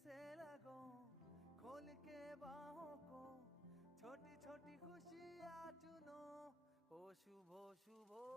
से लगो, खोल के बाहों को, छोटी छोटी खुशियाँ चुनो। ओ शुभ शुभ